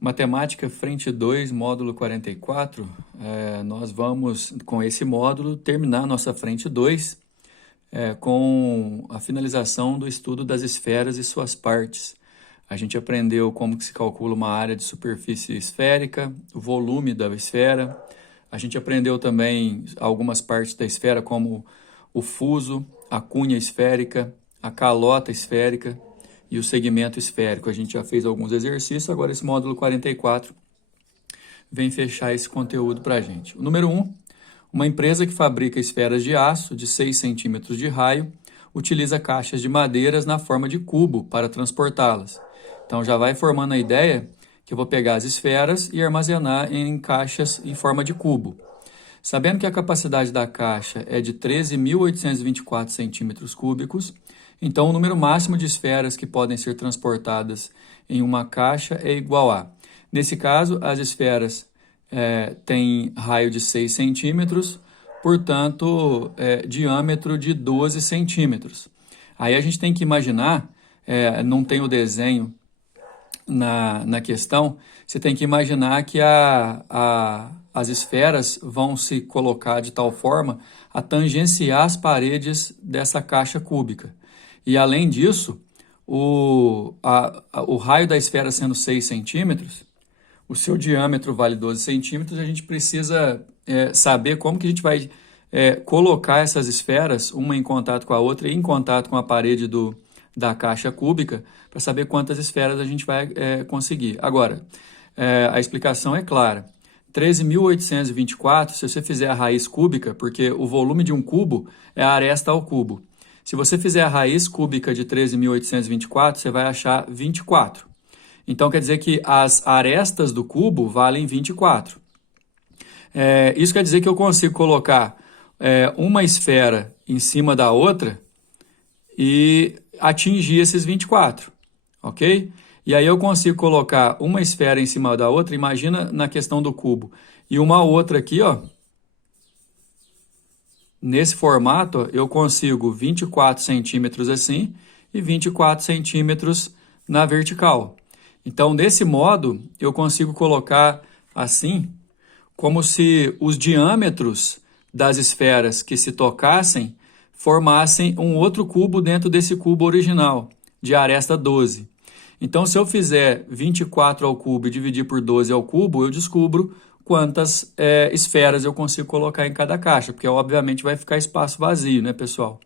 Matemática Frente 2, módulo 44, nós vamos, com esse módulo, terminar nossa Frente 2 com a finalização do estudo das esferas e suas partes. A gente aprendeu como que se calcula uma área de superfície esférica, o volume da esfera. A gente aprendeu também algumas partes da esfera, como o fuso, a cunha esférica, a calota esférica e o segmento esférico. A gente já fez alguns exercícios, agora esse módulo 44 vem fechar esse conteúdo para a gente. O número 1, uma empresa que fabrica esferas de aço de 6 centímetros de raio utiliza caixas de madeiras na forma de cubo para transportá-las. Então já vai formando a ideia que eu vou pegar as esferas e armazenar em caixas em forma de cubo. Sabendo que a capacidade da caixa é de 13.824 centímetros cúbicos, então o número máximo de esferas que podem ser transportadas em uma caixa é igual a... Nesse caso, as esferas têm raio de 6 centímetros, portanto, diâmetro de 12 centímetros. Aí a gente tem que imaginar, não tem o desenho na questão, você tem que imaginar que as esferas vão se colocar de tal forma a tangenciar as paredes dessa caixa cúbica. E além disso, o raio da esfera sendo 6 centímetros, o seu diâmetro vale 12 centímetros, a gente precisa saber como que a gente vai colocar essas esferas, uma em contato com a outra e em contato com a parede da caixa cúbica, para saber quantas esferas a gente vai conseguir. Agora, a explicação é clara. 13.824, se você fizer a raiz cúbica, porque o volume de um cubo é a aresta ao cubo. Se você fizer a raiz cúbica de 13.824, você vai achar 24. Então, quer dizer que as arestas do cubo valem 24. Isso quer dizer que eu consigo colocar uma esfera em cima da outra e atingir esses 24, ok? E aí eu consigo colocar uma esfera em cima da outra, imagina na questão do cubo, e uma outra aqui, ó, nesse formato, eu consigo 24 centímetros assim e 24 centímetros na vertical. Então, desse modo, eu consigo colocar assim, como se os diâmetros das esferas que se tocassem formassem um outro cubo dentro desse cubo original, de aresta 12. Então, se eu fizer 24 ao cubo e dividir por 12 ao cubo, eu descubro quantas esferas eu consigo colocar em cada caixa, porque obviamente vai ficar espaço vazio, né, pessoal?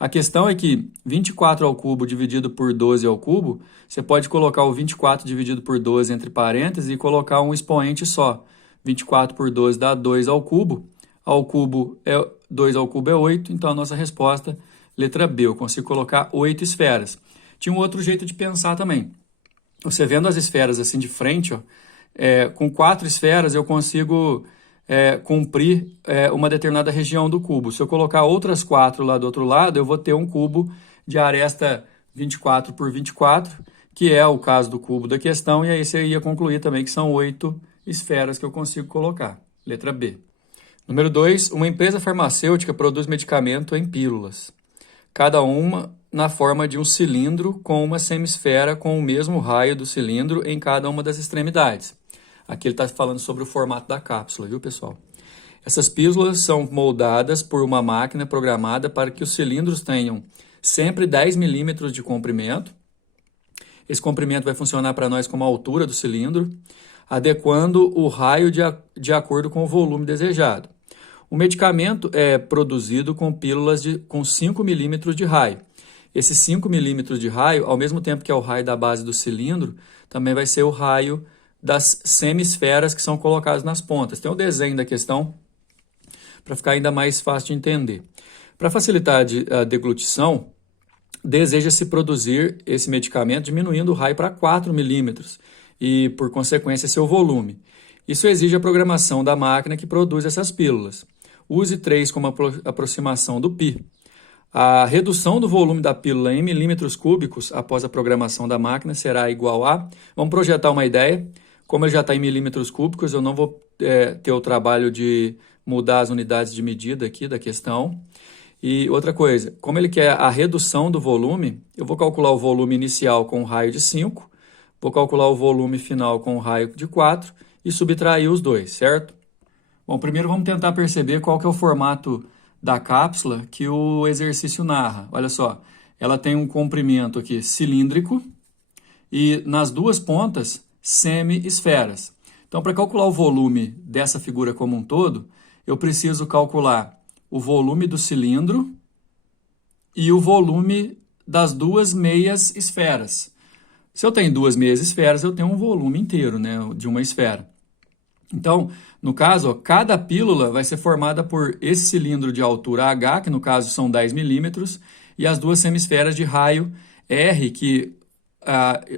A questão é que 24 ao cubo dividido por 12 ao cubo, você pode colocar o 24 dividido por 12 entre parênteses e colocar um expoente só. 24 por 12 dá 2 ao cubo 2 ao cubo é 8, então a nossa resposta, letra B, eu consigo colocar 8 esferas. Tinha um outro jeito de pensar também. Você vendo as esferas assim de frente, ó, com 4 esferas eu consigo cumprir uma determinada região do cubo. Se eu colocar outras 4 lá do outro lado, eu vou ter um cubo de aresta 24 por 24, que é o caso do cubo da questão, e aí você ia concluir também que são 8 esferas que eu consigo colocar. Letra B. Número 2, uma empresa farmacêutica produz medicamento em pílulas, cada uma na forma de um cilindro com uma semisfera com o mesmo raio do cilindro em cada uma das extremidades. Aqui ele está falando sobre o formato da cápsula, viu, pessoal? Essas pílulas são moldadas por uma máquina programada para que os cilindros tenham sempre 10 milímetros de comprimento. Esse comprimento vai funcionar para nós como a altura do cilindro, adequando o raio de acordo com o volume desejado. O medicamento é produzido com pílulas com 5 milímetros de raio. Esses 5 milímetros de raio, ao mesmo tempo que é o raio da base do cilindro, também vai ser o raio das semisferas que são colocadas nas pontas. Tem o desenho da questão para ficar ainda mais fácil de entender. Para facilitar a deglutição, deseja-se produzir esse medicamento diminuindo o raio para 4 milímetros e, por consequência, seu volume. Isso exige a programação da máquina que produz essas pílulas. Use 3 como aproximação do π. A redução do volume da pílula em milímetros cúbicos após a programação da máquina será igual a... Vamos projetar uma ideia. Como ele já está em milímetros cúbicos, eu não vou ter o trabalho de mudar as unidades de medida aqui da questão. E outra coisa, como ele quer a redução do volume, eu vou calcular o volume inicial com um raio de 5, vou calcular o volume final com o raio de 4 e subtrair os dois, certo? Bom, primeiro vamos tentar perceber qual que é o formato da cápsula que o exercício narra. Olha só, ela tem um comprimento aqui cilíndrico e nas duas pontas semi-esferas. Então, para calcular o volume dessa figura como um todo, eu preciso calcular o volume do cilindro e o volume das duas meias esferas. Se eu tenho duas meias esferas, eu tenho um volume inteiro, né, de uma esfera. Então, no caso, ó, cada pílula vai ser formada por esse cilindro de altura H, que no caso são 10 milímetros, e as duas semisferas de raio R, que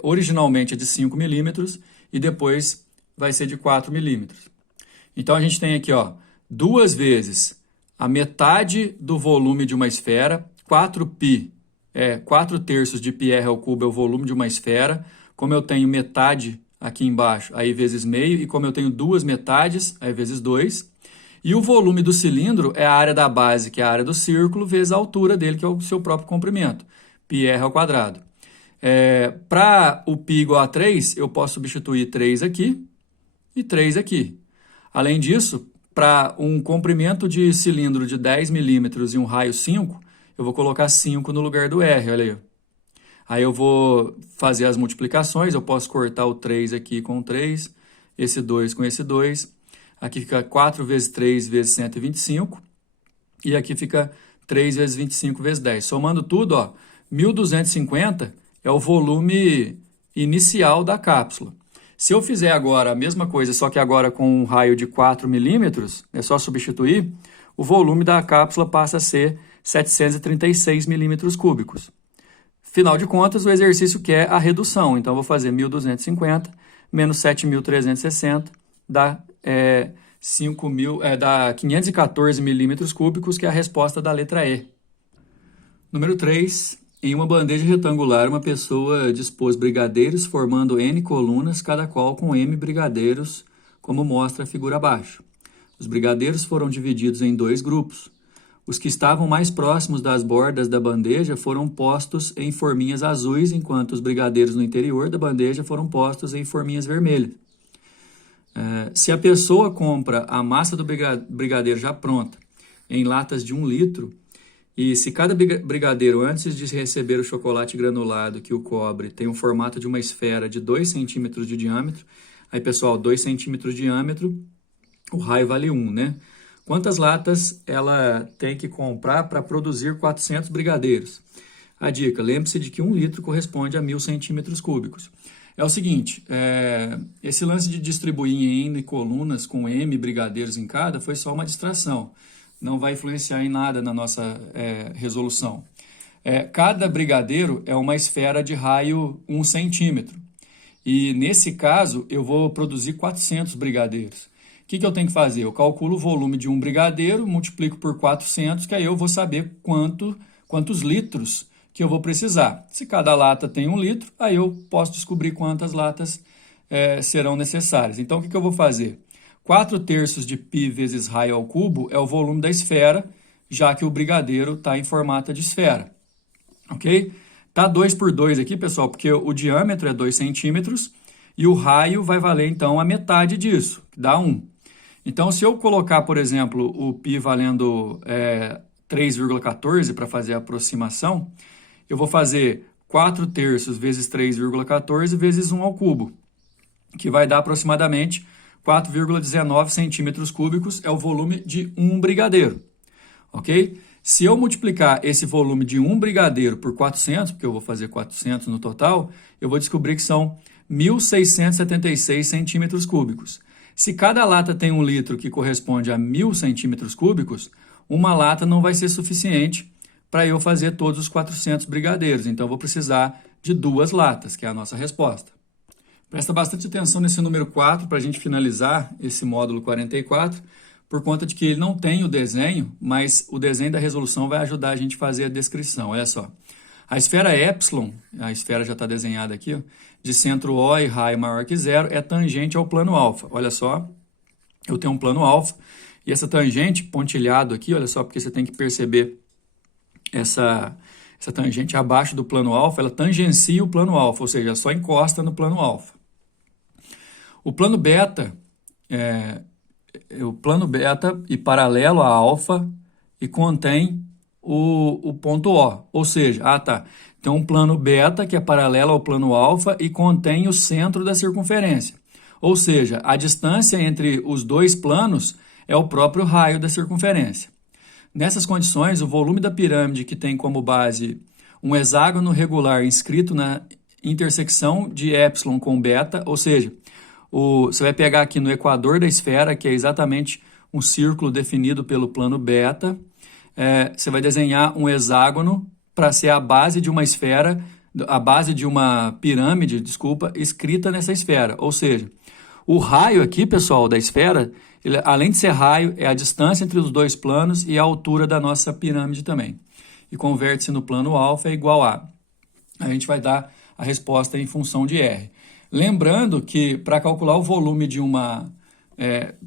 originalmente é de 5 milímetros e depois vai ser de 4 milímetros. Então, a gente tem aqui, ó, 2 vezes a metade do volume de uma esfera, 4π, 4 terços de πr ao cubo é o volume de uma esfera. Como eu tenho metade aqui embaixo, aí vezes meio, e como eu tenho duas metades, aí vezes 2. E o volume do cilindro é a área da base, que é a área do círculo, vezes a altura dele, que é o seu próprio comprimento, πr ao quadrado. Para o π igual a 3, eu posso substituir 3 aqui e 3 aqui. Além disso, para um comprimento de cilindro de 10 milímetros e um raio 5, eu vou colocar 5 no lugar do R, olha aí. Aí eu vou fazer as multiplicações, eu posso cortar o 3 aqui com 3, esse 2 com esse 2. Aqui fica 4 vezes 3 vezes 125. E aqui fica 3 vezes 25 vezes 10. Somando tudo, ó, 1.250 é o volume inicial da cápsula. Se eu fizer agora a mesma coisa, só que agora com um raio de 4 milímetros, é só substituir, o volume da cápsula passa a ser 736 milímetros cúbicos. Final de contas, o exercício quer a redução. Então, eu vou fazer 1.250 menos 7.360 dá 514 milímetros cúbicos, que é a resposta da letra E. Número 3. Em uma bandeja retangular, uma pessoa dispôs brigadeiros formando N colunas, cada qual com M brigadeiros, como mostra a figura abaixo. Os brigadeiros foram divididos em 2 grupos. Os que estavam mais próximos das bordas da bandeja foram postos em forminhas azuis, enquanto os brigadeiros no interior da bandeja foram postos em forminhas vermelhas. Se a pessoa compra a massa do brigadeiro já pronta, em latas de 1 litro, e se cada brigadeiro, antes de receber o chocolate granulado que o cobre, tem um formato de uma esfera de 2 centímetros de diâmetro, aí, pessoal, 2 centímetros de diâmetro, o raio vale 1, né? Quantas latas ela tem que comprar para produzir 400 brigadeiros? A dica, lembre-se de que 1 litro corresponde a 1.000 centímetros cúbicos. É o seguinte, esse lance de distribuir em N colunas com M brigadeiros em cada foi só uma distração. Não vai influenciar em nada na nossa resolução. Cada brigadeiro é uma esfera de raio 1 centímetro. E nesse caso, eu vou produzir 400 brigadeiros. O que eu tenho que fazer? Eu calculo o volume de um brigadeiro, multiplico por 400, que aí eu vou saber quantos litros que eu vou precisar. Se cada lata tem 1 litro, aí eu posso descobrir quantas latas serão necessárias. Então, o que eu vou fazer? 4 terços de π vezes raio ao cubo é o volume da esfera, já que o brigadeiro está em formato de esfera. Ok? Tá 2 por 2 aqui, pessoal, porque o diâmetro é 2 centímetros e o raio vai valer, então, a metade disso, que dá 1. Então, se eu colocar, por exemplo, o π valendo 3,14 para fazer a aproximação, eu vou fazer 4 terços vezes 3,14 vezes 1 ao cubo, que vai dar aproximadamente 4,19 centímetros cúbicos, é o volume de um brigadeiro, ok? Se eu multiplicar esse volume de um brigadeiro por 400, porque eu vou fazer 400 no total, eu vou descobrir que são 1.676 centímetros cúbicos. Se cada lata tem 1 litro, que corresponde a 1.000 centímetros cúbicos, uma lata não vai ser suficiente para eu fazer todos os 400 brigadeiros. Então, eu vou precisar de 2 latas, que é a nossa resposta. Presta bastante atenção nesse número 4 para a gente finalizar esse módulo 44, por conta de que ele não tem o desenho, mas o desenho da resolução vai ajudar a gente a fazer a descrição. Olha só. A esfera epsilon, a esfera já está desenhada aqui, ó, de centro O e raio maior que 0, é tangente ao plano alfa. Olha só, eu tenho um plano alfa, e essa tangente pontilhado aqui, olha só, porque você tem que perceber essa essa tangente abaixo do plano alfa, ela tangencia o plano alfa, ou seja, só encosta no plano alfa. O plano beta e paralelo a alfa e contém o ponto O, ou seja, tem um plano beta que é paralelo ao plano alfa e contém o centro da circunferência. Ou seja, a distância entre os dois planos é o próprio raio da circunferência. Nessas condições, o volume da pirâmide, que tem como base um hexágono regular inscrito na intersecção de epsilon com beta, ou seja, você vai pegar aqui no equador da esfera, que é exatamente um círculo definido pelo plano beta, você vai desenhar um hexágono para ser a base de uma esfera, a base de uma pirâmide, escrita nessa esfera. Ou seja, o raio aqui, pessoal, da esfera, ele, além de ser raio, é a distância entre os dois planos e a altura da nossa pirâmide também. E converte-se no plano alfa é igual a gente vai dar a resposta em função de R. Lembrando que para calcular o volume de uma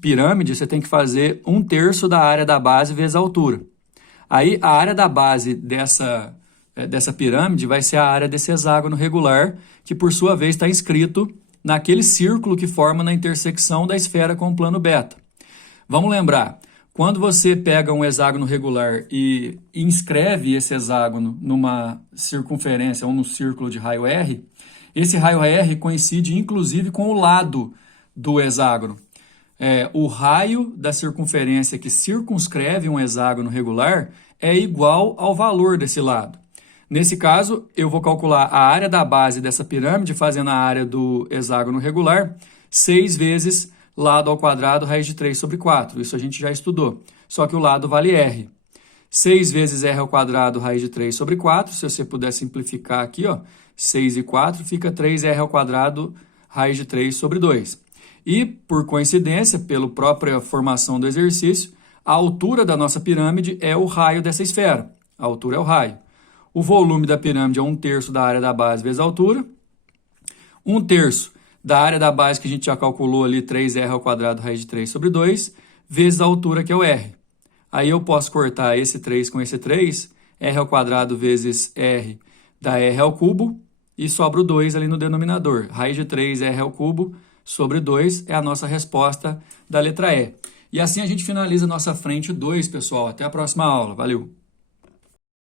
pirâmide, você tem que fazer 1/3 da área da base vezes a altura. Aí a área da base dessa pirâmide vai ser a área desse hexágono regular, que por sua vez está inscrito naquele círculo que forma na intersecção da esfera com o plano beta. Vamos lembrar, quando você pega um hexágono regular e inscreve esse hexágono numa circunferência ou num círculo de raio R, esse raio R coincide inclusive com o lado do hexágono. O raio da circunferência que circunscreve um hexágono regular é igual ao valor desse lado. Nesse caso, eu vou calcular a área da base dessa pirâmide fazendo a área do hexágono regular 6 vezes lado ao quadrado raiz de 3 sobre 4. Isso a gente já estudou. Só que o lado vale R. 6 vezes R ao quadrado raiz de 3 sobre 4. Se você puder simplificar aqui, 6 e 4 fica 3R ao quadrado raiz de 3 sobre 2. E, por coincidência, pela própria formação do exercício, a altura da nossa pirâmide é o raio dessa esfera. A altura é o raio. O volume da pirâmide é 1/3 da área da base vezes a altura. 1/3 da área da base que a gente já calculou ali, 3R ao quadrado raiz de 3 sobre 2, vezes a altura, que é o R. Aí eu posso cortar esse 3 com esse 3, R ao quadrado vezes R dá R ao cubo, e sobra o 2 ali no denominador. Raiz de 3 R ao cubo sobre 2 é a nossa resposta da letra E. E assim a gente finaliza a nossa frente 2, pessoal. Até a próxima aula. Valeu!